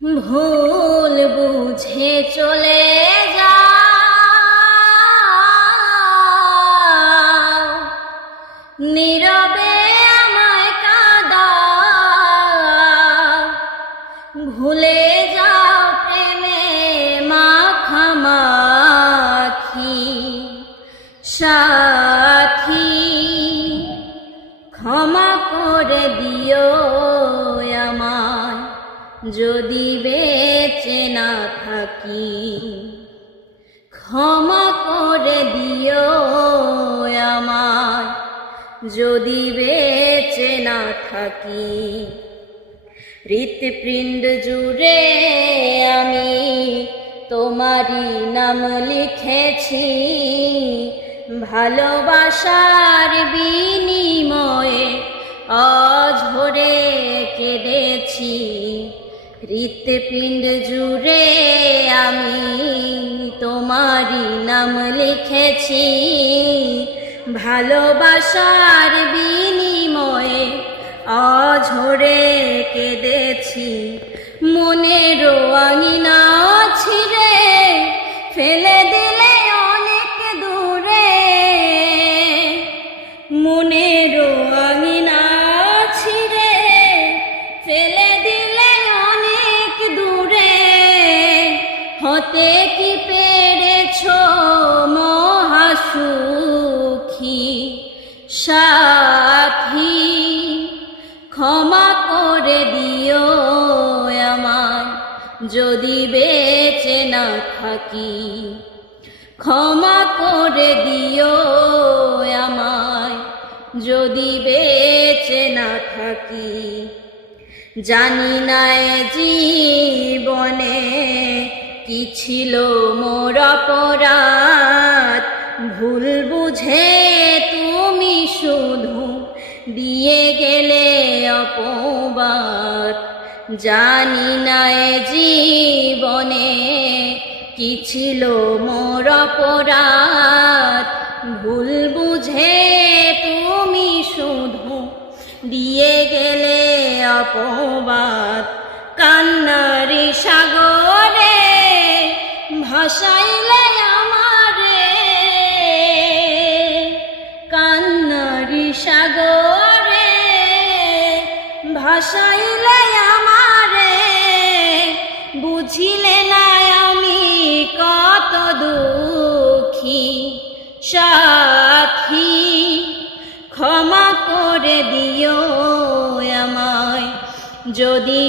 ভুল বুঝে চলে যাও, নীরবে আমায় কাঁদাও। ভুলে যাও প্রেমে মাখামাখি সাথী, ক্ষমা করে দিও আমায় যদি বেঁচে না থাকি। ক্ষমা করে দিও আমায় যদি বেঁচে না থাকি। হৃৎপিণ্ড জুড়ে আমি তোমারই নাম লিখেছি, ভালোবাসার বিনিময়ে অঝরে কেঁদেছি। হৃৎপিণ্ড জুড়ে আমি তোমারই নাম লিখেছি, ভালোবাসার বিনিময়ে অঝরে কেঁদেছি। মনের আঙিনা ছিঁড়ে ফেলে দিলে অনেক দূরে, মনের আঙিনা ছিঁড়ে ফেলে দিলে অনেক দূরে। হতে কি পেরেছ মহাসুখী সাথী, ক্ষমা করে দিও আমায় যদি বেঁচে না থাকি। ক্ষমা করে দিও আমায় যদি বেঁচে না থাকি। জানি না এ জীবনে কি ছিল মোর অপরাধ, ভুল বুঝে তুমি শুধু দিয়ে গেলে অপবাদ। জানি না এ জীবনে কি ছিল মোর অপরাধ, ভুল বুঝে তুমি শুধু দিয়ে গেলে অপবাদ। কান্নারি সাগরে ভাসাইলে আমারে, কান্নারি সাগরে ভাসাইলে আমারে। বুঝিলে না আমি কত দুঃখী সাথী, ক্ষমা করে দিও আমায় যদি